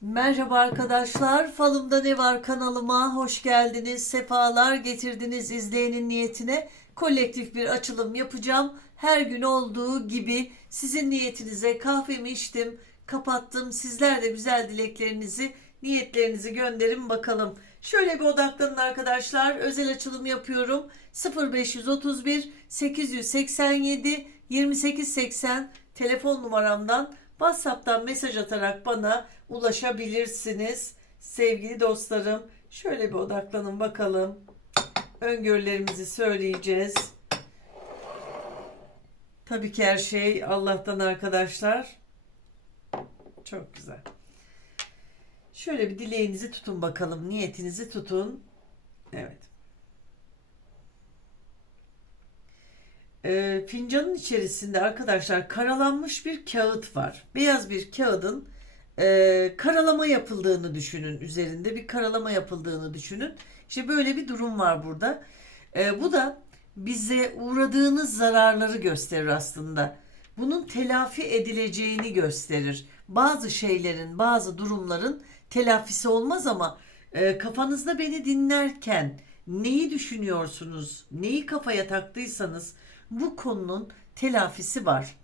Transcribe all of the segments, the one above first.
Merhaba arkadaşlar. Falımda ne var kanalıma hoş geldiniz. Sefalar getirdiniz izleyenin niyetine. Kolektif bir açılım yapacağım. Her gün olduğu gibi sizin niyetinize kahvemi içtim, kapattım. Sizler de güzel dileklerinizi, niyetlerinizi gönderin bakalım. Şöyle bir odaklanın arkadaşlar. Özel açılım yapıyorum. 0531 887 2880 telefon numaramdan WhatsApp'tan mesaj atarak bana ulaşabilirsiniz. Sevgili dostlarım, şöyle bir odaklanın bakalım. Öngörülerimizi söyleyeceğiz. Tabii ki her şey Allah'tan arkadaşlar. Çok güzel. Şöyle bir dileğinizi tutun bakalım. Niyetinizi tutun. Evet. Ee, fincanın içerisinde arkadaşlar karalanmış bir kağıt var. Beyaz bir kağıdın e, karalama yapıldığını düşünün. Üzerinde bir karalama yapıldığını düşünün. İşte böyle bir durum var burada. E, bu da bize uğradığınız zararları gösterir aslında. Bunun telafi edileceğini gösterir. Bazı şeylerin, bazı durumların telafisi olmaz ama e, kafanızda beni dinlerken neyi düşünüyorsunuz, neyi kafaya taktıysanız bu konunun telafisi var.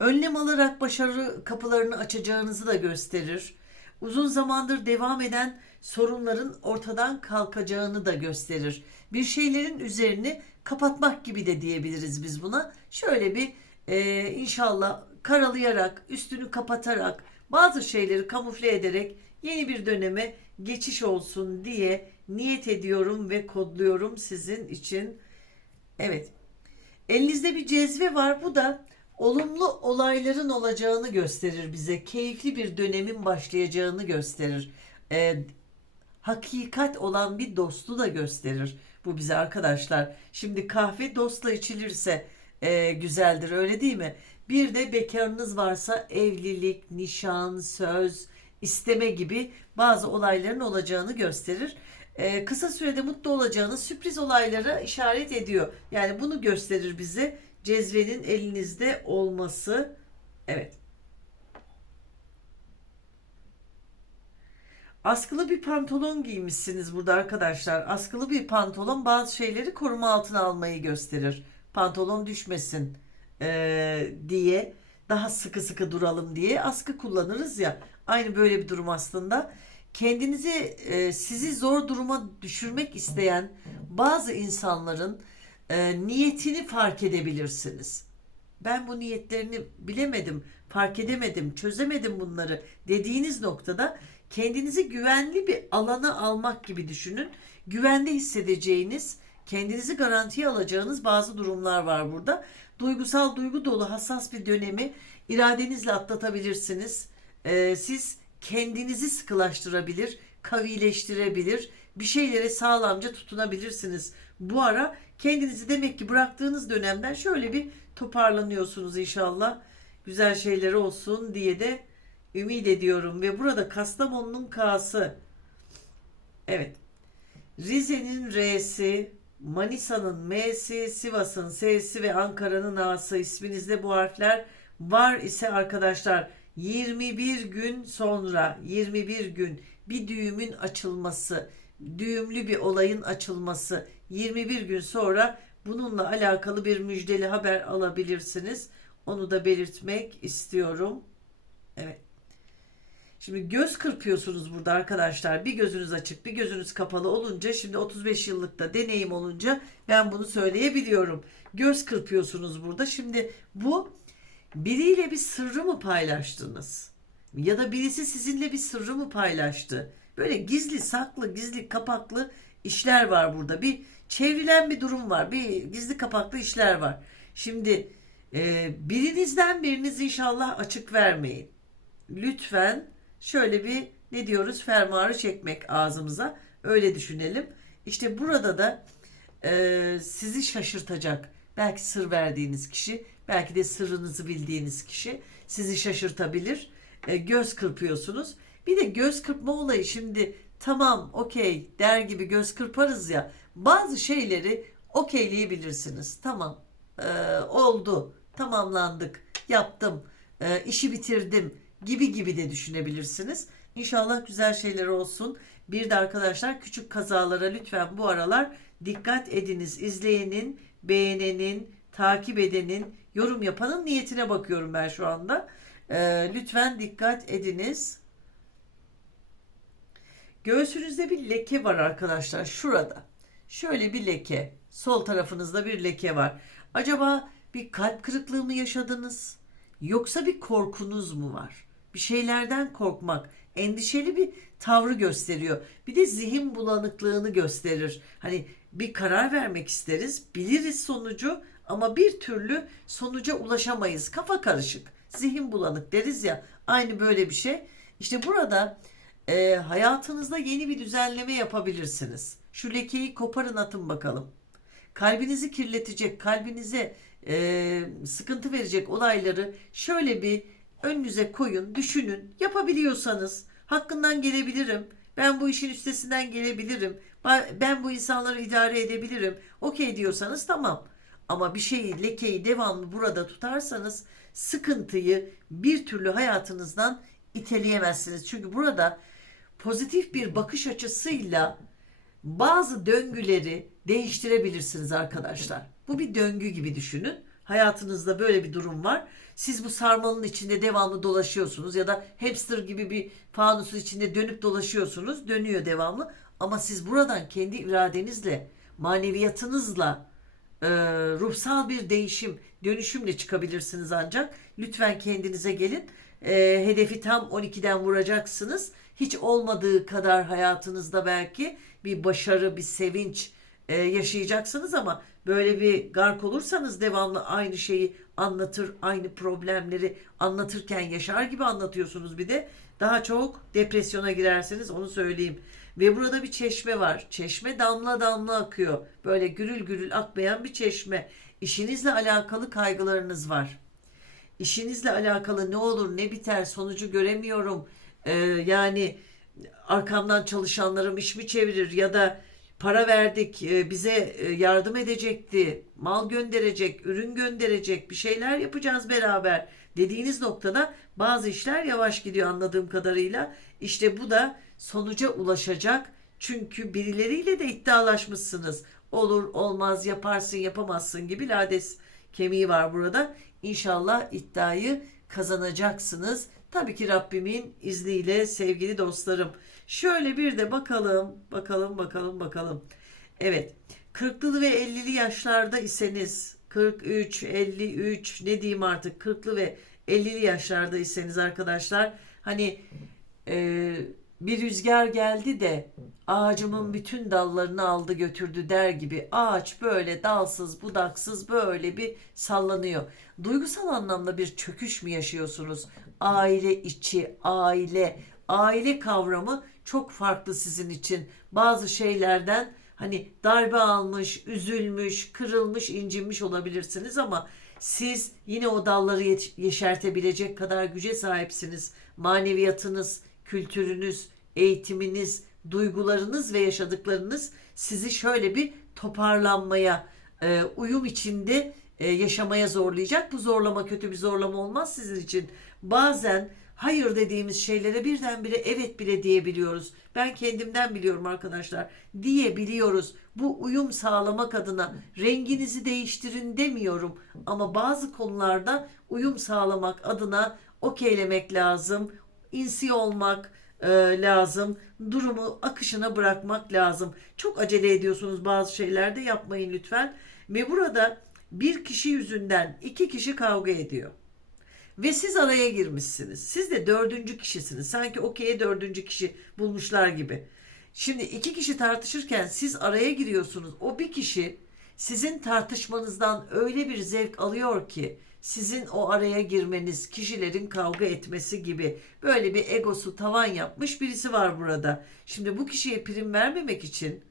Önlem alarak başarı kapılarını açacağınızı da gösterir. Uzun zamandır devam eden sorunların ortadan kalkacağını da gösterir. Bir şeylerin üzerini kapatmak gibi de diyebiliriz biz buna. Şöyle bir e, inşallah karalayarak, üstünü kapatarak, bazı şeyleri kamufle ederek yeni bir döneme geçiş olsun diye niyet ediyorum ve kodluyorum sizin için. Evet. Elinizde bir cezve var. Bu da olumlu olayların olacağını gösterir bize. Keyifli bir dönemin başlayacağını gösterir. Ee, hakikat olan bir dostu da gösterir bu bize arkadaşlar. Şimdi kahve dostla içilirse e, güzeldir öyle değil mi? Bir de bekarınız varsa evlilik, nişan, söz, isteme gibi bazı olayların olacağını gösterir. Ee, kısa sürede mutlu olacağınız sürpriz olaylara işaret ediyor. Yani bunu gösterir bize cezvenin elinizde olması. Evet. Askılı bir pantolon giymişsiniz burada arkadaşlar. Askılı bir pantolon bazı şeyleri koruma altına almayı gösterir. Pantolon düşmesin eee, diye daha sıkı sıkı duralım diye askı kullanırız ya. Aynı böyle bir durum aslında. Kendinizi eee, sizi zor duruma düşürmek isteyen bazı insanların eee, niyetini fark edebilirsiniz ben bu niyetlerini bilemedim, fark edemedim, çözemedim bunları dediğiniz noktada kendinizi güvenli bir alana almak gibi düşünün. Güvende hissedeceğiniz, kendinizi garantiye alacağınız bazı durumlar var burada. Duygusal, duygu dolu, hassas bir dönemi iradenizle atlatabilirsiniz. Ee, siz kendinizi sıkılaştırabilir, kavileştirebilir, bir şeylere sağlamca tutunabilirsiniz. Bu ara kendinizi demek ki bıraktığınız dönemden şöyle bir toparlanıyorsunuz inşallah. Güzel şeyler olsun diye de ümit ediyorum. Ve burada Kastamonu'nun K'sı. Evet. Rize'nin R'si, Manisa'nın M'si, Sivas'ın S'si ve Ankara'nın A'sı isminizde bu harfler var ise arkadaşlar 21 gün sonra 21 gün bir düğümün açılması, düğümlü bir olayın açılması 21 gün sonra bununla alakalı bir müjdeli haber alabilirsiniz. Onu da belirtmek istiyorum. Evet. Şimdi göz kırpıyorsunuz burada arkadaşlar. Bir gözünüz açık, bir gözünüz kapalı olunca şimdi 35 yıllıkta deneyim olunca ben bunu söyleyebiliyorum. Göz kırpıyorsunuz burada. Şimdi bu biriyle bir sırrı mı paylaştınız? Ya da birisi sizinle bir sırrı mı paylaştı? Böyle gizli, saklı, gizli, kapaklı işler var burada. Bir çevrilen bir durum var. Bir gizli kapaklı işler var. Şimdi e, birinizden biriniz inşallah açık vermeyin. Lütfen şöyle bir ne diyoruz fermuarı çekmek ağzımıza öyle düşünelim. İşte burada da e, sizi şaşırtacak belki sır verdiğiniz kişi belki de sırrınızı bildiğiniz kişi sizi şaşırtabilir. E, göz kırpıyorsunuz. Bir de göz kırpma olayı şimdi tamam okey der gibi göz kırparız ya bazı şeyleri okeyleyebilirsiniz. Tamam e, oldu tamamlandık yaptım e, işi bitirdim gibi gibi de düşünebilirsiniz. İnşallah güzel şeyler olsun. Bir de arkadaşlar küçük kazalara lütfen bu aralar dikkat ediniz. İzleyenin, beğenenin, takip edenin, yorum yapanın niyetine bakıyorum ben şu anda. Ee, lütfen dikkat ediniz. Göğsünüzde bir leke var arkadaşlar şurada. Şöyle bir leke. Sol tarafınızda bir leke var. Acaba bir kalp kırıklığı mı yaşadınız? Yoksa bir korkunuz mu var? Bir şeylerden korkmak, endişeli bir tavrı gösteriyor. Bir de zihin bulanıklığını gösterir. Hani bir karar vermek isteriz, biliriz sonucu ama bir türlü sonuca ulaşamayız. Kafa karışık, zihin bulanık deriz ya. Aynı böyle bir şey. İşte burada e, hayatınızda yeni bir düzenleme yapabilirsiniz. Şu lekeyi koparın atın bakalım. Kalbinizi kirletecek, kalbinize e, sıkıntı verecek olayları şöyle bir önünüze koyun, düşünün. Yapabiliyorsanız hakkından gelebilirim. Ben bu işin üstesinden gelebilirim. Ben bu insanları idare edebilirim. Okey diyorsanız tamam. Ama bir şeyi, lekeyi devamlı burada tutarsanız sıkıntıyı bir türlü hayatınızdan iteleyemezsiniz. Çünkü burada pozitif bir bakış açısıyla bazı döngüleri değiştirebilirsiniz arkadaşlar. Bu bir döngü gibi düşünün. Hayatınızda böyle bir durum var. Siz bu sarmalın içinde devamlı dolaşıyorsunuz ya da hamster gibi bir fanusun içinde dönüp dolaşıyorsunuz. Dönüyor devamlı. Ama siz buradan kendi iradenizle, maneviyatınızla, e, ruhsal bir değişim, dönüşümle çıkabilirsiniz ancak. Lütfen kendinize gelin. E, hedefi tam 12'den vuracaksınız. Hiç olmadığı kadar hayatınızda belki bir başarı, bir sevinç e, yaşayacaksınız ama böyle bir gark olursanız devamlı aynı şeyi anlatır, aynı problemleri anlatırken yaşar gibi anlatıyorsunuz bir de daha çok depresyona girersiniz onu söyleyeyim. Ve burada bir çeşme var. Çeşme damla damla akıyor. Böyle gürül gürül akmayan bir çeşme. İşinizle alakalı kaygılarınız var. İşinizle alakalı ne olur ne biter sonucu göremiyorum. Ee, yani arkamdan çalışanlarım iş mi çevirir ya da para verdik e, bize e, yardım edecekti, mal gönderecek, ürün gönderecek, bir şeyler yapacağız beraber dediğiniz noktada bazı işler yavaş gidiyor anladığım kadarıyla. İşte bu da sonuca ulaşacak. Çünkü birileriyle de iddialaşmışsınız. Olur, olmaz, yaparsın, yapamazsın gibi lades kemiği var burada. İnşallah iddiayı kazanacaksınız. Tabii ki Rabbimin izniyle sevgili dostlarım. Şöyle bir de bakalım, bakalım, bakalım, bakalım. Evet, 40'lı ve 50'li yaşlarda iseniz, 43, 53 ne diyeyim artık 40'lı ve 50'li yaşlarda iseniz arkadaşlar, hani e, bir rüzgar geldi de ağacımın bütün dallarını aldı götürdü der gibi ağaç böyle dalsız budaksız böyle bir sallanıyor. Duygusal anlamda bir çöküş mü yaşıyorsunuz? Aile içi, aile, aile kavramı çok farklı sizin için. Bazı şeylerden hani darbe almış, üzülmüş, kırılmış, incinmiş olabilirsiniz ama siz yine o dalları yeşertebilecek kadar güce sahipsiniz. Maneviyatınız, kültürünüz, eğitiminiz, duygularınız ve yaşadıklarınız sizi şöyle bir toparlanmaya, e, uyum içinde e, yaşamaya zorlayacak. Bu zorlama kötü bir zorlama olmaz sizin için. Bazen hayır dediğimiz şeylere birdenbire evet bile diyebiliyoruz. Ben kendimden biliyorum arkadaşlar. Diyebiliyoruz. Bu uyum sağlamak adına renginizi değiştirin demiyorum. Ama bazı konularda uyum sağlamak adına okeylemek lazım. İnsi olmak e, lazım. Durumu akışına bırakmak lazım. Çok acele ediyorsunuz bazı şeylerde yapmayın lütfen. Ve burada bir kişi yüzünden iki kişi kavga ediyor. Ve siz araya girmişsiniz. Siz de dördüncü kişisiniz. Sanki okey'e dördüncü kişi bulmuşlar gibi. Şimdi iki kişi tartışırken siz araya giriyorsunuz. O bir kişi sizin tartışmanızdan öyle bir zevk alıyor ki sizin o araya girmeniz, kişilerin kavga etmesi gibi böyle bir egosu tavan yapmış birisi var burada. Şimdi bu kişiye prim vermemek için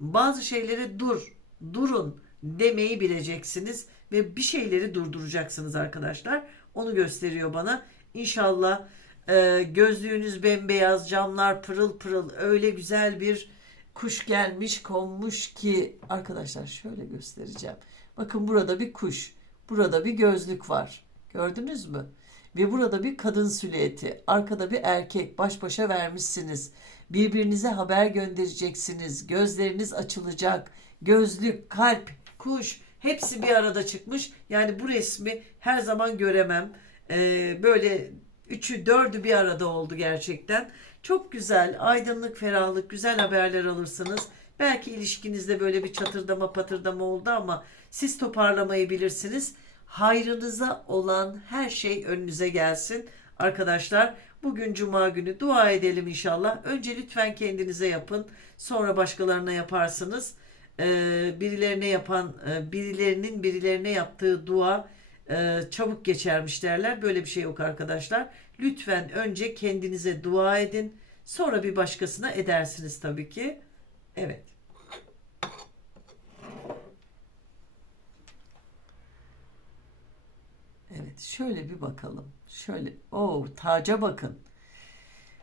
bazı şeylere dur, durun demeyi bileceksiniz ve bir şeyleri durduracaksınız arkadaşlar. Onu gösteriyor bana. İnşallah e, gözlüğünüz bembeyaz, camlar pırıl pırıl öyle güzel bir kuş gelmiş konmuş ki arkadaşlar şöyle göstereceğim. Bakın burada bir kuş, burada bir gözlük var. Gördünüz mü? Ve burada bir kadın silüeti, arkada bir erkek baş başa vermişsiniz. Birbirinize haber göndereceksiniz. Gözleriniz açılacak. Gözlük, kalp, kuş hepsi bir arada çıkmış. Yani bu resmi her zaman göremem. Ee, böyle üçü dördü bir arada oldu gerçekten. Çok güzel, aydınlık, ferahlık, güzel haberler alırsınız. Belki ilişkinizde böyle bir çatırdama patırdama oldu ama siz toparlamayı bilirsiniz. Hayrınıza olan her şey önünüze gelsin. Arkadaşlar bugün cuma günü dua edelim inşallah. Önce lütfen kendinize yapın. Sonra başkalarına yaparsınız. Ee, birilerine yapan, e, birilerinin birilerine yaptığı dua e, çabuk geçermiş derler. Böyle bir şey yok arkadaşlar. Lütfen önce kendinize dua edin. Sonra bir başkasına edersiniz tabii ki. Evet. Evet, şöyle bir bakalım. Şöyle, o taca bakın.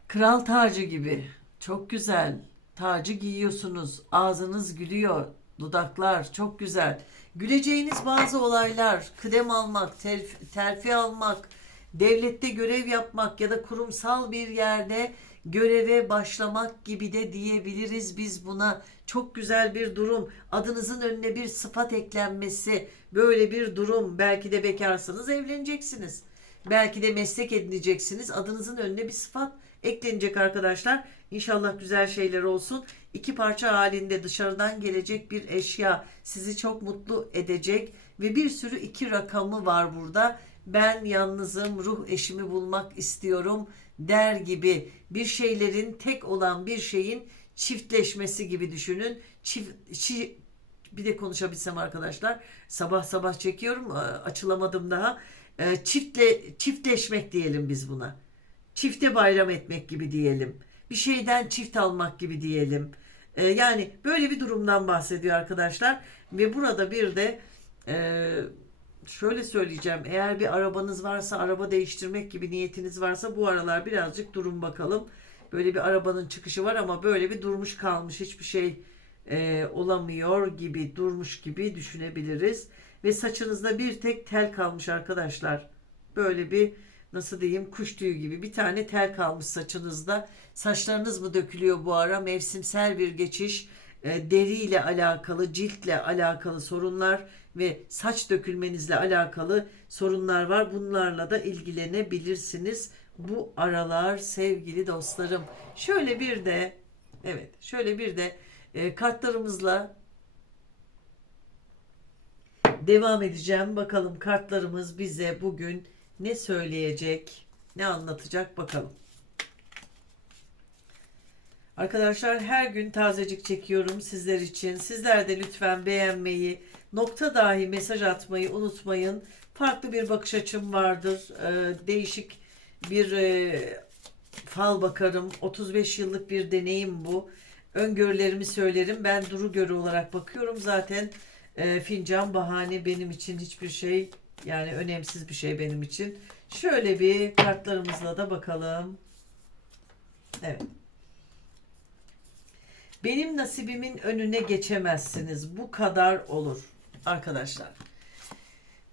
Kral tacı gibi. Çok güzel. Tacı giyiyorsunuz. Ağzınız gülüyor. Dudaklar çok güzel. Güleceğiniz bazı olaylar, kıdem almak, terfi, terfi almak, devlette görev yapmak ya da kurumsal bir yerde göreve başlamak gibi de diyebiliriz biz buna. Çok güzel bir durum. Adınızın önüne bir sıfat eklenmesi, böyle bir durum. Belki de bekarsınız, evleneceksiniz. Belki de meslek edineceksiniz. Adınızın önüne bir sıfat eklenecek arkadaşlar. İnşallah güzel şeyler olsun. İki parça halinde dışarıdan gelecek bir eşya sizi çok mutlu edecek ve bir sürü iki rakamı var burada. Ben yalnızım, ruh eşimi bulmak istiyorum der gibi bir şeylerin tek olan bir şeyin çiftleşmesi gibi düşünün. Çift, çi- bir de konuşabilsem arkadaşlar. Sabah sabah çekiyorum. e, Açılamadım daha. E, Çiftle çiftleşmek diyelim biz buna. Çifte bayram etmek gibi diyelim. Bir şeyden çift almak gibi diyelim. E, yani böyle bir durumdan bahsediyor arkadaşlar. Ve burada bir de şöyle söyleyeceğim. Eğer bir arabanız varsa araba değiştirmek gibi niyetiniz varsa bu aralar birazcık durun bakalım. Böyle bir arabanın çıkışı var ama böyle bir durmuş kalmış hiçbir şey e, olamıyor gibi durmuş gibi düşünebiliriz. Ve saçınızda bir tek tel kalmış arkadaşlar. Böyle bir nasıl diyeyim kuş tüyü gibi bir tane tel kalmış saçınızda. Saçlarınız mı dökülüyor bu ara? Mevsimsel bir geçiş. E, deriyle alakalı, ciltle alakalı sorunlar ve saç dökülmenizle alakalı sorunlar var. Bunlarla da ilgilenebilirsiniz bu aralar sevgili dostlarım. Şöyle bir de evet, şöyle bir de e, kartlarımızla devam edeceğim. Bakalım kartlarımız bize bugün ne söyleyecek, ne anlatacak bakalım. Arkadaşlar her gün tazecik çekiyorum sizler için. Sizler de lütfen beğenmeyi, nokta dahi mesaj atmayı unutmayın. Farklı bir bakış açım vardır. Ee, değişik bir e, fal bakarım. 35 yıllık bir deneyim bu. Öngörülerimi söylerim. Ben duru görü olarak bakıyorum. Zaten e, fincan bahane benim için hiçbir şey yani önemsiz bir şey benim için. Şöyle bir kartlarımızla da bakalım. Evet. Benim nasibimin önüne geçemezsiniz. Bu kadar olur arkadaşlar.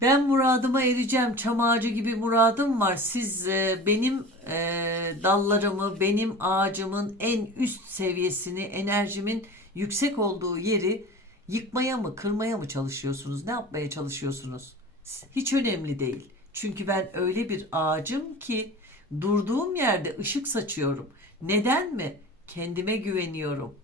Ben muradıma ereceğim. Çam ağacı gibi muradım var. Siz e, benim e, dallarımı, benim ağacımın en üst seviyesini, enerjimin yüksek olduğu yeri yıkmaya mı, kırmaya mı çalışıyorsunuz? Ne yapmaya çalışıyorsunuz? Hiç önemli değil. Çünkü ben öyle bir ağacım ki durduğum yerde ışık saçıyorum. Neden mi? Kendime güveniyorum.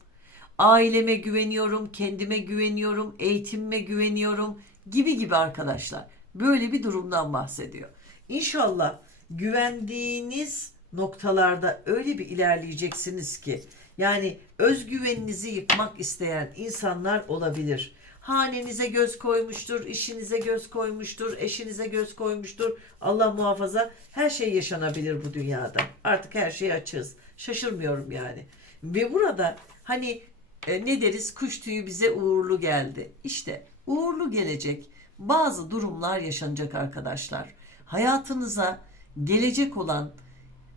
Aileme güveniyorum, kendime güveniyorum, eğitimime güveniyorum gibi gibi arkadaşlar. Böyle bir durumdan bahsediyor. İnşallah güvendiğiniz noktalarda öyle bir ilerleyeceksiniz ki yani özgüveninizi yıkmak isteyen insanlar olabilir. Hanenize göz koymuştur, işinize göz koymuştur, eşinize göz koymuştur. Allah muhafaza her şey yaşanabilir bu dünyada. Artık her şeyi açığız. Şaşırmıyorum yani. Ve burada hani e, ne deriz kuş tüyü bize uğurlu geldi. İşte uğurlu gelecek bazı durumlar yaşanacak arkadaşlar. Hayatınıza gelecek olan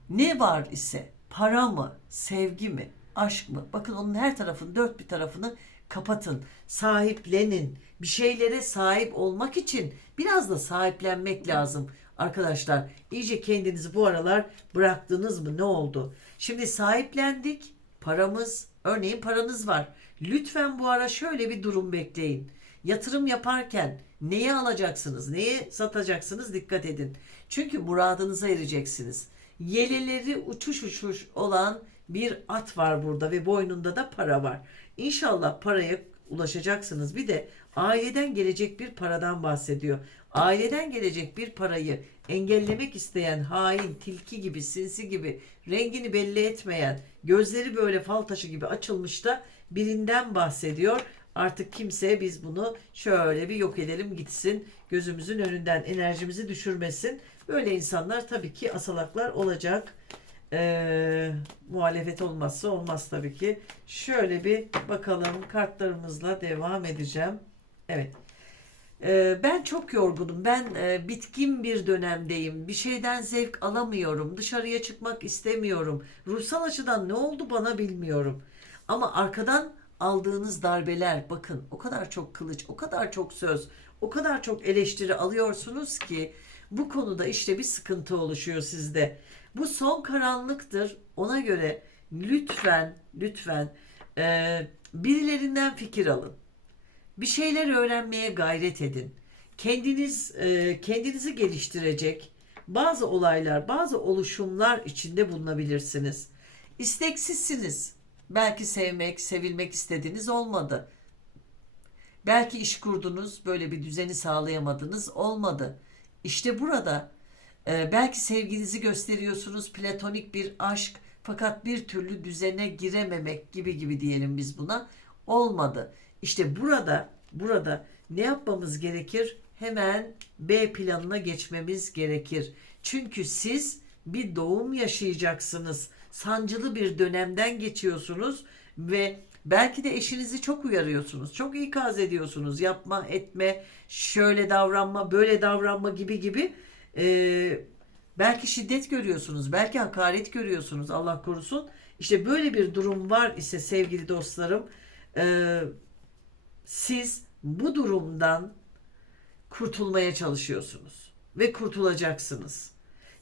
ne var ise para mı, sevgi mi, aşk mı? Bakın onun her tarafını, dört bir tarafını kapatın. Sahiplenin. Bir şeylere sahip olmak için biraz da sahiplenmek lazım. Arkadaşlar iyice kendinizi bu aralar bıraktınız mı? Ne oldu? Şimdi sahiplendik. Paramız, örneğin paranız var. Lütfen bu ara şöyle bir durum bekleyin. Yatırım yaparken neyi alacaksınız, neyi satacaksınız dikkat edin. Çünkü muradınıza ereceksiniz. Yeleleri uçuş uçuş olan bir at var burada ve boynunda da para var. İnşallah paraya ulaşacaksınız. Bir de aileden gelecek bir paradan bahsediyor. Aileden gelecek bir parayı engellemek isteyen hain, tilki gibi, sinsi gibi, rengini belli etmeyen, gözleri böyle fal taşı gibi açılmış da birinden bahsediyor. Artık kimseye biz bunu şöyle bir yok edelim gitsin. Gözümüzün önünden enerjimizi düşürmesin. Böyle insanlar tabii ki asalaklar olacak. Ee, muhalefet olmazsa olmaz tabii ki. Şöyle bir bakalım kartlarımızla devam edeceğim. Evet. Ee, ben çok yorgunum. Ben e, bitkin bir dönemdeyim. Bir şeyden zevk alamıyorum. Dışarıya çıkmak istemiyorum. Ruhsal açıdan ne oldu bana bilmiyorum. Ama arkadan aldığınız darbeler bakın o kadar çok kılıç, o kadar çok söz, o kadar çok eleştiri alıyorsunuz ki bu konuda işte bir sıkıntı oluşuyor sizde. Bu son karanlıktır. Ona göre lütfen lütfen e, birilerinden fikir alın. Bir şeyler öğrenmeye gayret edin. Kendiniz e, kendinizi geliştirecek bazı olaylar, bazı oluşumlar içinde bulunabilirsiniz. İsteksizsiniz. Belki sevmek, sevilmek istediğiniz olmadı. Belki iş kurdunuz, böyle bir düzeni sağlayamadınız, olmadı. İşte burada e, belki sevginizi gösteriyorsunuz, platonik bir aşk fakat bir türlü düzene girememek gibi gibi diyelim biz buna. Olmadı. İşte burada burada ne yapmamız gerekir? Hemen B planına geçmemiz gerekir. Çünkü siz bir doğum yaşayacaksınız. Sancılı bir dönemden geçiyorsunuz ve belki de eşinizi çok uyarıyorsunuz. Çok ikaz ediyorsunuz. Yapma, etme, şöyle davranma, böyle davranma gibi gibi. Ee, belki şiddet görüyorsunuz, belki hakaret görüyorsunuz. Allah korusun. İşte böyle bir durum var ise sevgili dostlarım, e, siz bu durumdan kurtulmaya çalışıyorsunuz ve kurtulacaksınız.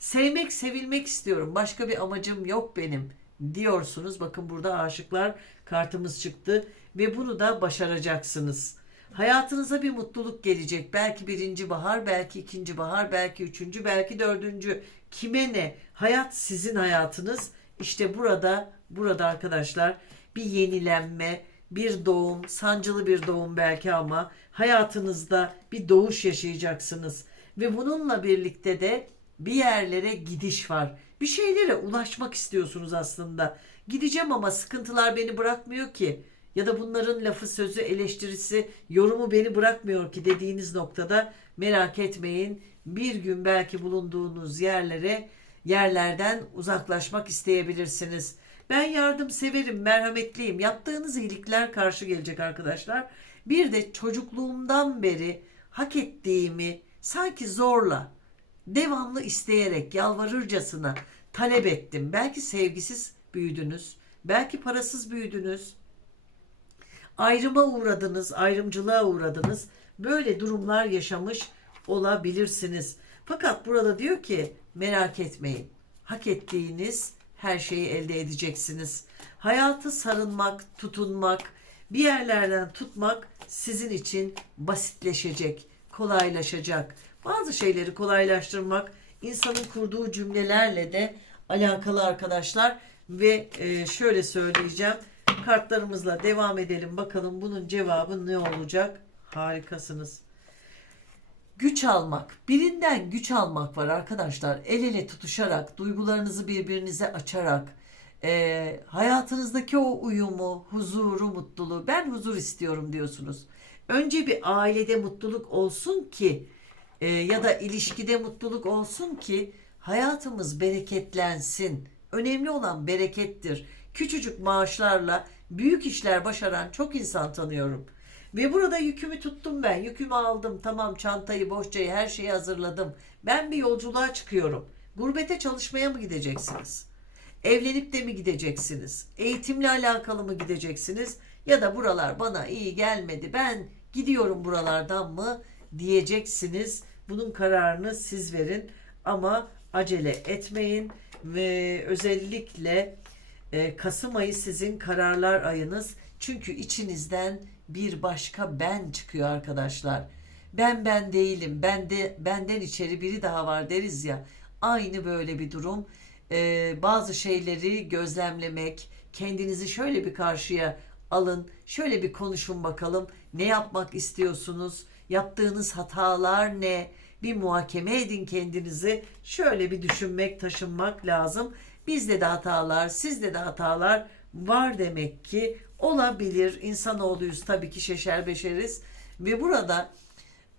Sevmek, sevilmek istiyorum. Başka bir amacım yok benim diyorsunuz. Bakın burada aşıklar kartımız çıktı ve bunu da başaracaksınız. Hayatınıza bir mutluluk gelecek. Belki birinci bahar, belki ikinci bahar, belki üçüncü, belki dördüncü. Kime ne? Hayat sizin hayatınız. İşte burada, burada arkadaşlar bir yenilenme, bir doğum, sancılı bir doğum belki ama hayatınızda bir doğuş yaşayacaksınız. Ve bununla birlikte de bir yerlere gidiş var. Bir şeylere ulaşmak istiyorsunuz aslında. Gideceğim ama sıkıntılar beni bırakmıyor ki. Ya da bunların lafı, sözü, eleştirisi, yorumu beni bırakmıyor ki dediğiniz noktada merak etmeyin. Bir gün belki bulunduğunuz yerlere, yerlerden uzaklaşmak isteyebilirsiniz. Ben yardım severim, merhametliyim. Yaptığınız iyilikler karşı gelecek arkadaşlar. Bir de çocukluğumdan beri hak ettiğimi sanki zorla, devamlı isteyerek, yalvarırcasına talep ettim. Belki sevgisiz büyüdünüz, belki parasız büyüdünüz. Ayrıma uğradınız, ayrımcılığa uğradınız. Böyle durumlar yaşamış olabilirsiniz. Fakat burada diyor ki merak etmeyin. Hak ettiğiniz her şeyi elde edeceksiniz. Hayatı sarılmak, tutunmak, bir yerlerden tutmak sizin için basitleşecek, kolaylaşacak. Bazı şeyleri kolaylaştırmak insanın kurduğu cümlelerle de alakalı arkadaşlar ve e, şöyle söyleyeceğim. Kartlarımızla devam edelim bakalım bunun cevabı ne olacak? Harikasınız. Güç almak. Birinden güç almak var arkadaşlar. El ele tutuşarak, duygularınızı birbirinize açarak, e, hayatınızdaki o uyumu, huzuru, mutluluğu. Ben huzur istiyorum diyorsunuz. Önce bir ailede mutluluk olsun ki e, ya da ilişkide mutluluk olsun ki hayatımız bereketlensin. Önemli olan berekettir. Küçücük maaşlarla büyük işler başaran çok insan tanıyorum. Ve burada yükümü tuttum ben. Yükümü aldım. Tamam çantayı, bohçayı, her şeyi hazırladım. Ben bir yolculuğa çıkıyorum. Gurbete çalışmaya mı gideceksiniz? Evlenip de mi gideceksiniz? Eğitimle alakalı mı gideceksiniz? Ya da buralar bana iyi gelmedi. Ben gidiyorum buralardan mı diyeceksiniz. Bunun kararını siz verin. ama acele etmeyin ve özellikle e, Kasım ayı sizin kararlar ayınız. Çünkü içinizden bir başka ben çıkıyor arkadaşlar. Ben ben değilim. Ben de benden içeri biri daha var deriz ya. Aynı böyle bir durum. E, bazı şeyleri gözlemlemek, kendinizi şöyle bir karşıya alın. Şöyle bir konuşun bakalım. Ne yapmak istiyorsunuz? Yaptığınız hatalar ne? Bir muhakeme edin kendinizi. Şöyle bir düşünmek, taşınmak lazım. Bizde de hatalar, sizde de hatalar var demek ki. Olabilir. İnsanoğluyuz tabii ki şeşer beşeriz. Ve burada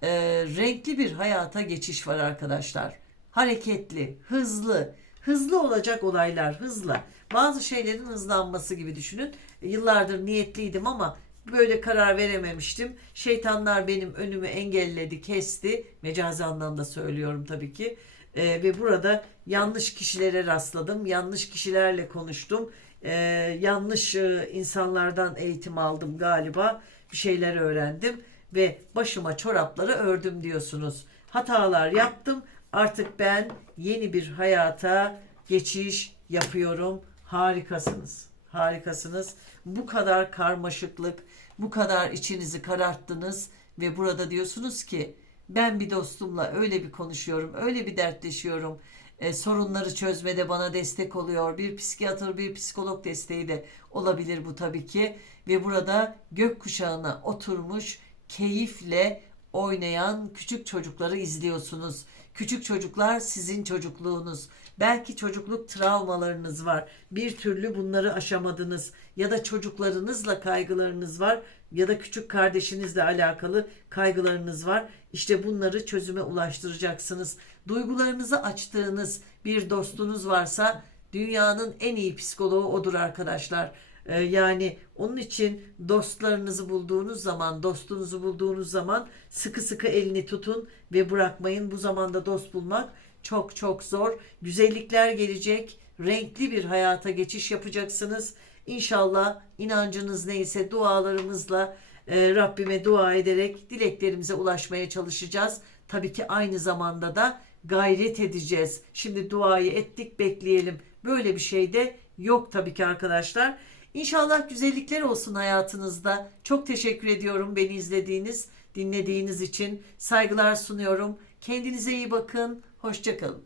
e, renkli bir hayata geçiş var arkadaşlar. Hareketli, hızlı, hızlı olacak olaylar, hızlı. Bazı şeylerin hızlanması gibi düşünün. Yıllardır niyetliydim ama böyle karar verememiştim. Şeytanlar benim önümü engelledi, kesti. Mecazi anlamda söylüyorum tabii ki. E, ve burada yanlış kişilere rastladım. Yanlış kişilerle konuştum. E, yanlış e, insanlardan eğitim aldım galiba. Bir şeyler öğrendim ve başıma çorapları ördüm diyorsunuz. Hatalar yaptım. Artık ben yeni bir hayata geçiş yapıyorum. Harikasınız. Harikasınız. Bu kadar karmaşıklık, bu kadar içinizi kararttınız ve burada diyorsunuz ki ben bir dostumla öyle bir konuşuyorum, öyle bir dertleşiyorum. E, sorunları çözmede bana destek oluyor. Bir psikiyatr, bir psikolog desteği de olabilir bu tabii ki. Ve burada gökkuşağına oturmuş keyifle oynayan küçük çocukları izliyorsunuz. Küçük çocuklar sizin çocukluğunuz. Belki çocukluk travmalarınız var. Bir türlü bunları aşamadınız ya da çocuklarınızla kaygılarınız var ya da küçük kardeşinizle alakalı kaygılarınız var. İşte bunları çözüme ulaştıracaksınız. Duygularınızı açtığınız bir dostunuz varsa dünyanın en iyi psikoloğu odur arkadaşlar. Ee, yani onun için dostlarınızı bulduğunuz zaman, dostunuzu bulduğunuz zaman sıkı sıkı elini tutun ve bırakmayın. Bu zamanda dost bulmak çok çok zor. Güzellikler gelecek. Renkli bir hayata geçiş yapacaksınız. İnşallah inancınız neyse dualarımızla e, Rabbime dua ederek dileklerimize ulaşmaya çalışacağız. Tabii ki aynı zamanda da gayret edeceğiz. Şimdi duayı ettik bekleyelim. Böyle bir şey de yok tabii ki arkadaşlar. İnşallah güzellikler olsun hayatınızda. Çok teşekkür ediyorum beni izlediğiniz, dinlediğiniz için. Saygılar sunuyorum. Kendinize iyi bakın. Hoşçakalın.